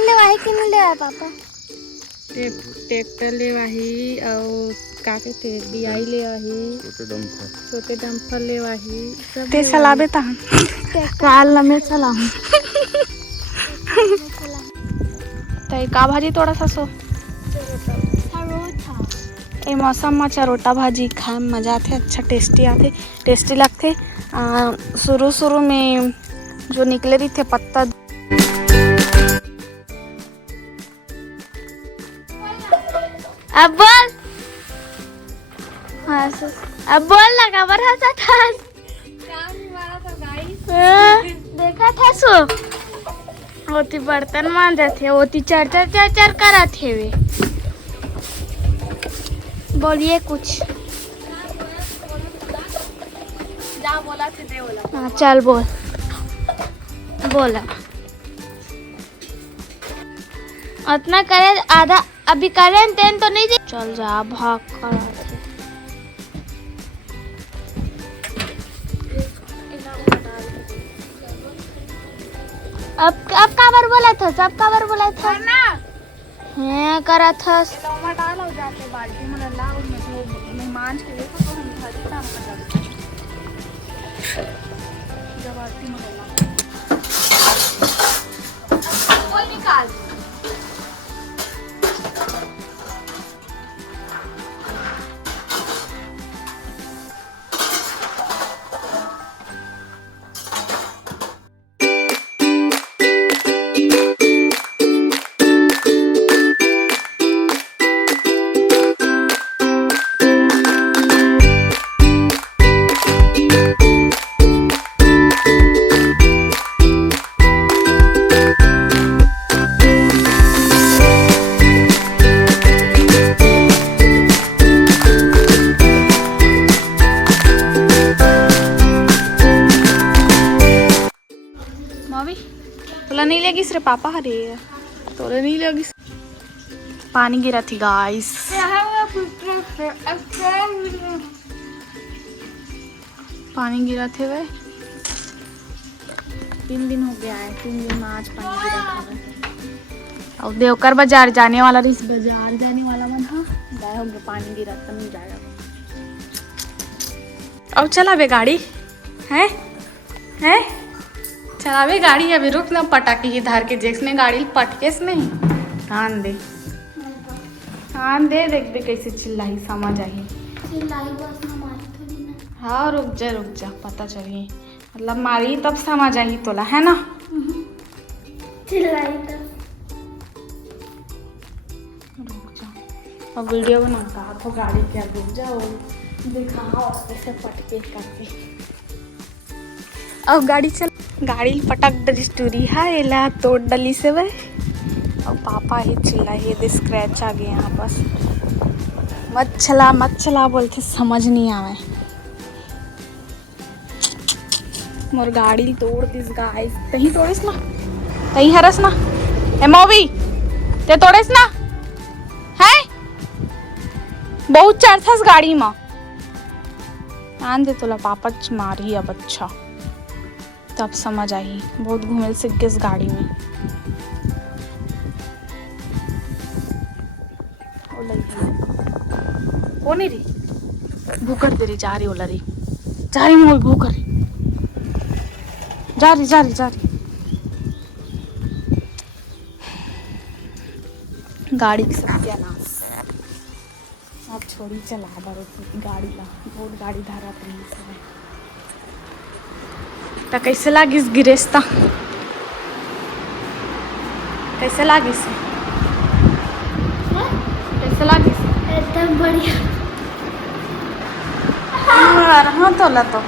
Tractor ले वाही कि नहीं ले आया पापा? ट्रैक्टर ले वाही और का कहते बियाई ले वाही, छोटे डंपर ले वाही सब ते चलाबे ता काल न मैं चलाऊं तई का भाजी थोड़ा सा सो ए मौसम में चरोटा भाजी खाए में मजा आते, अच्छा टेस्टी लगते। शुरू में जो निकले रही थे पत्ता अब बोल, अब बोल लगा बड़ा सा था देखा था सो होती बर्तन मान थे, होती चर करा थे वे। बोलिए कुछ। जा बोला थे दे बोला। हाँ चल बोल बोला उतना करे आधा अभी करें तेन तो नहीं दे। चल जा भाग कर अब का बार बोला था, सब का बार बोला था ना है करा था डालो जाके बाल्टी में लाओ में मांझ के देखो तो हम भाजी काम कर जब बाल्टी में लाओ कोई निकाल तोला नहीं लगी सिर्फ पापा हरे तोला नहीं लगी। पानी गिरा थी गाइस, पानी गिरा थे वे 3 दिन हो गया है, 3 दिन में आज पानी गिरा था। और देवकर बाजार जाने वाला रही, बाजार जाने वाला मन हाँ गए होंगे, पानी गिरा तो नहीं जाएगा। अब चला बे गाड़ी है चलावे गाड़ी। अभी रुक ना पटाखी की धार के जेक्स में गाड़ी पटकेस नहीं कान दे देख दे कैसे चिल्लाई समझ आई बस ना। हाँ रुक जा पता चलिए मतलब मारी तब समझ आई तोला है ना चिल्लाई रुक जा। अब वीडियो बनाता तो गाड़ी क्या रुक जाओ दिखा कैसे पटके करके। अब गाड़ी पटक डरी है एला तोड़ डली से वह। और पापा ही चिल्ला ये स्क्रैच आ गए यहाँ पास। मत चला बोलते समझ नहीं आवे। मोर गाड़ी तोड़ दिस गाइस। तही तोड़िस ना तही हरस ना ए मोवी ते तोड़िस ना है बहुत चढ़थस गाड़ी में आन दे तोला पापा मारी अब अच्छा तब समझ आई। बहुत घूमे सीख गए इस गाड़ी में। वो नहीं रही भूकर दे रही जा रही ओला रही जा रही मोई भूकर जा रही गाड़ी की सत्यानाश। अब छोड़ी चला बारो गाड़ी ला बहुत गाड़ी धारा रही तो कैसे लागिस गिरेस्ता कैसे लागिस एकदम बढ़िया। हाँ तो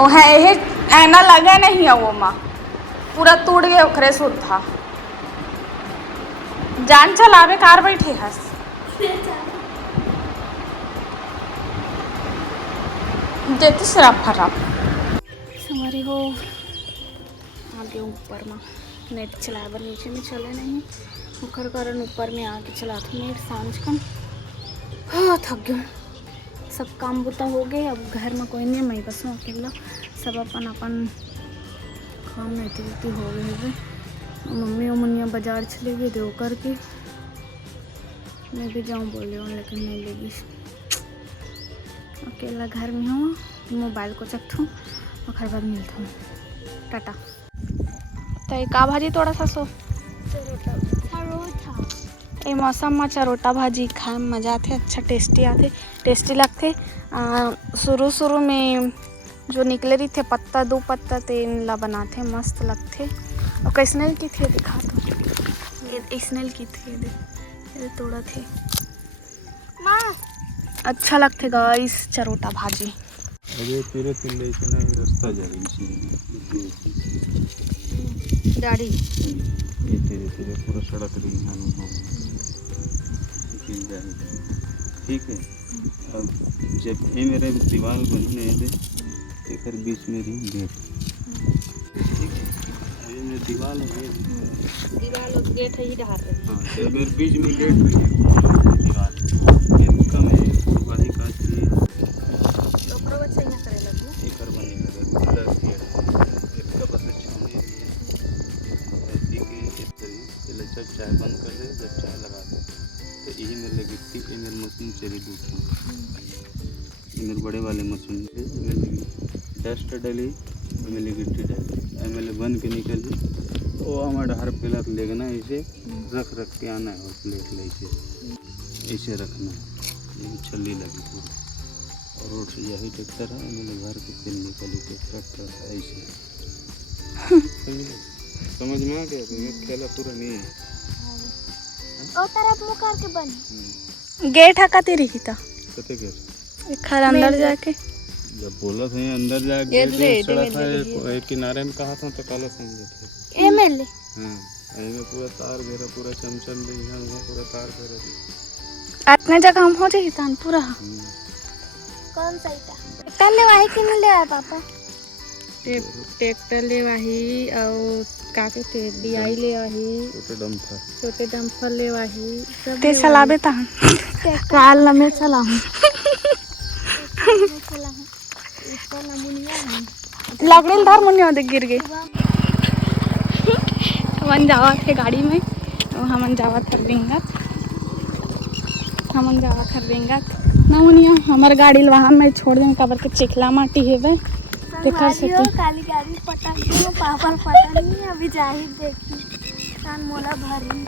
ओ है ये ऐना लगा नहीं है वो माँ पूरा टूट गया ओखरे सुध था जान चलावे कार बैठे हस देती शराब खराब हमारी हो आगे ऊपर में नेट चलाए बर नीचे में चले नहीं ओखर कारण ऊपर में आके चलाते नेट सांझ कम। हाँ थक गए सब काम बुता हो गए। अब घर में कोई नहीं मैं बस अकेला सब अपन काम एक्टिविटी हो गए हुए मम्मी और मुनिया बाजार चले गए देव करके। मैं भी जाऊँ बोले हूँ लेकिन नहीं लेगी। अकेला घर में हूँ, मोबाइल को चखता हूँ और घर बाद मिलता हूँ। टाटा। तो का भाजी थोड़ा सा सो ए मौसम में चरोटा भाजी खाए में मजा आते, अच्छा टेस्टी लगते। शुरू में जो निकले रही थे पत्ता 2 पत्ता तेन ला बनाते मस्त लगते। और कैसने की थे दिखा तो ये स्नेल की थे ये तोड़ा थे माँ अच्छा लगते गाइस चरोटा भाजी। अरे तेरे तिल्ले से ना रास्ता जा रही गाड़ी ये तेरे पूरा सड़क रही है ठीक है। अब जब ये मेरे दीवार बनने दे एक बीच में रही गेट ठीक है। ये मेरे दीवार है दीवार गेट है ही रहा है। हाँ तो मेरे बीच में गेट भी है दीवार गेट का मैं वही का थी तो ओकरा बच्चा यहाँ करे लगू एक बने लगा गेट इसका बस छावनी ठीक है। इस तरीके से जब चाय बंद कर दे जब चाय लगा दे तो यही मेरे गिट्टी ये मेरी मशीन चली दूसरी ये मेरे बड़े वाले मशीन पे मेरे डस्ट डली मेरे गिट्टी डली मेरे बन के निकली वो हमारे हर पिलर लेना इसे रख के आना है और प्लेट ले इसे रखना है। ये छल्ली लगी पूरी और रोड से यही ट्रैक्टर है मेरे घर के फिर निकली ट्रैक्टर ऐसे समझ में आ गया तो खेला पूरा नहीं है ओ तरफ मुंह करके बन गेट हका तेरी की था कते गेट एक खर अंदर जाके जब बोला था अंदर जाके सड़ा था एक किनारे में कहा था तो काला समझे थे एमएलए हाँ में पूरा तार घेरा पूरा चमचम भी यहाँ वहाँ पूरा तार घेरा अपने जगह हम हो जाए तान पूरा कौन सा ट्रैक्टर ले वाही कि नहीं ले आया पापा ट्रैक्टर ले वाही और का कहते बियाई ले वाही छोटे डंपर ले वाही सब ते चलाबे ता काल में चला हूं इसका नमूनिया है लगड़ेल धर मुनिया देख गिर गए। हमन जावा थे गाड़ी में और हमन जावा खर रेंगत ना मुनिया हमार गाड़ी वहाँ में छोड़ दें कबर के चिखला माटी हेवे देखा सकते काली गाड़ी पटा के पापा पता नहीं अभी जाहिर देखी कान मोला भरी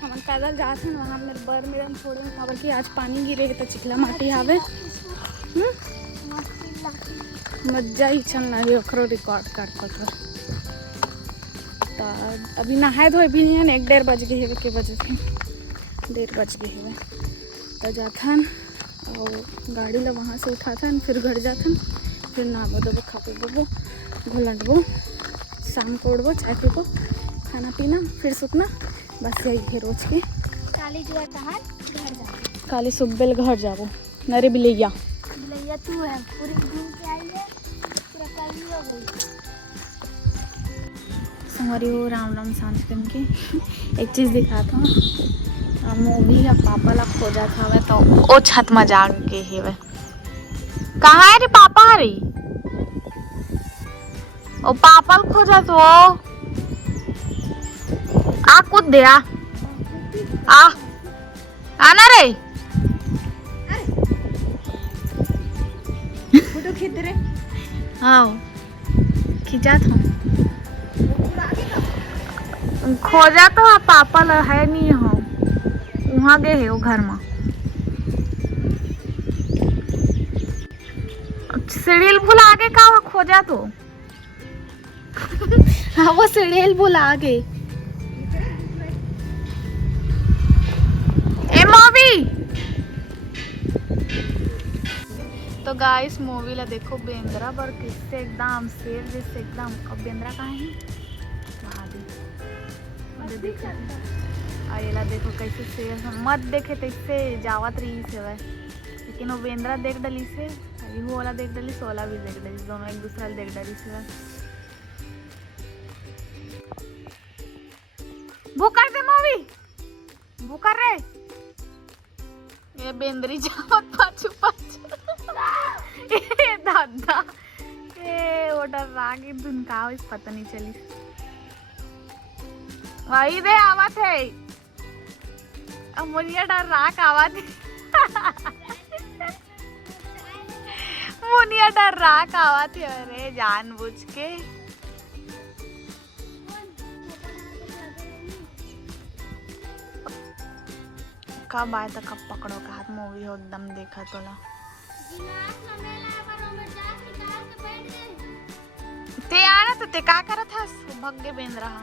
हमन पैदल जाते हैं वहाँ मेरे बर में छोड़ दें कबर की आज पानी गिरे तो चिखला माटी हावे मजा ही चल रही ओकरो रिकॉर्ड करता तो अभी नहाए धोए भी नहीं है 1-1:30 बज गए है के वजह से 1:30 बज गए है तो जाथन और गाड़ी ला वहाँ से उठाथन फिर घर जाथन फिर नहाबो धोबो खाबो बोबो घोलटबो शाम को उड़बो चाय पीबो खाना पीना फिर सुतना बस यही है रोज के। काली जुआ कहाँ घर जा काली सुबेल घर जाबो नरे बिलैया तू है पूरी घूम के आई है पूरा काली हो गई। संगरियो राम सांझ दिन के एक चीज़ दिखाता हूँ मूवी या पापा ला खोजा था वे तो ओ छत में जाग के है वे कहाँ है रे पापा हरी ओ पापा खोजा तो आ कूद दे आ आना रे फोटो खींच रे हाँ खिंचा था खोजा तो पापा ला है नहीं हो वहाँ गए है वो घर में सीढ़ी भुला के का खोजा तो हाँ वो सीढ़ी भुला के ए मूवी तो गाइस मूवी ला देखो बेंद्रा पर किससे एकदम शेर जैसे एकदम अब बेंद्रा कहाँ है वहाँ देखो और ये ला देखो कैसे शेर मत देखे तो इससे जावत रही से वह लेकिन वो बेंद्रा देख डली से वो वाला देख डली सोला भी देख डली दोनों एक दूसरा देख डली से वह भूकर दे मूवी भूकर रे ये बेंद्री जावत पाछू पाछू दादा राग धुन का हो, इस पता नहीं चली। वही दे आवाज है, अब मुनिया डर राग आवाज मुनिया डर राग आवाज है। अरे जानबूझ के कब आए तो कब पकड़ो का हाथ मूवी हो एकदम देखा तोला ते आना तो ते का करत हस भग्गे बेंद रहा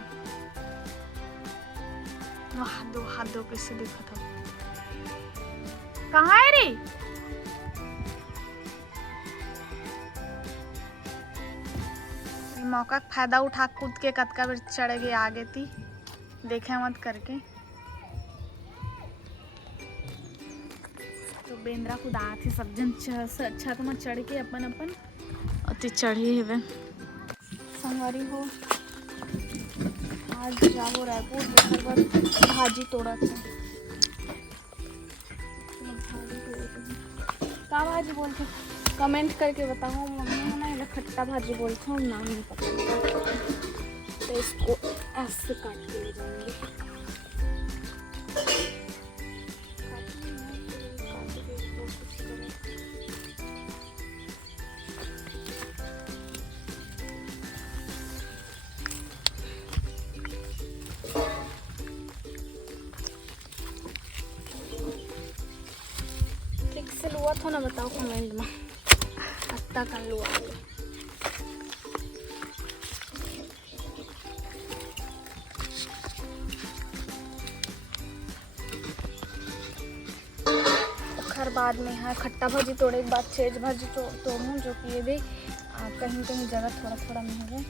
हाथ दो कैसे देखा था कहाँ है रे मौका का फायदा उठा कूद के कतका बेर चढ़ गए आगे थी देखे मत करके तो बेंद्रा खुद आती सब जन छत में चढ़ के अपन अपन अति चढ़ी है संगवारी हो। आज जाओ रायपुर देखकर बस भाजी तोड़ा था का भाजी बोलते कमेंट करके बताओ मम्मी है ना खट्टा भाजी बोलते हो नाम नहीं पता तो इसको ऐसे काट के ले जाएंगे। ठीक से लुआ था ना बताओ कमेंट में अत्ता का लुआ खैर बाद में है खट्टा भाजी तोड़े के बाद छेज भाजी तोड़ूँ जो कि ये भी कहीं कहीं जगह थोड़ा थोड़ा मिल गए।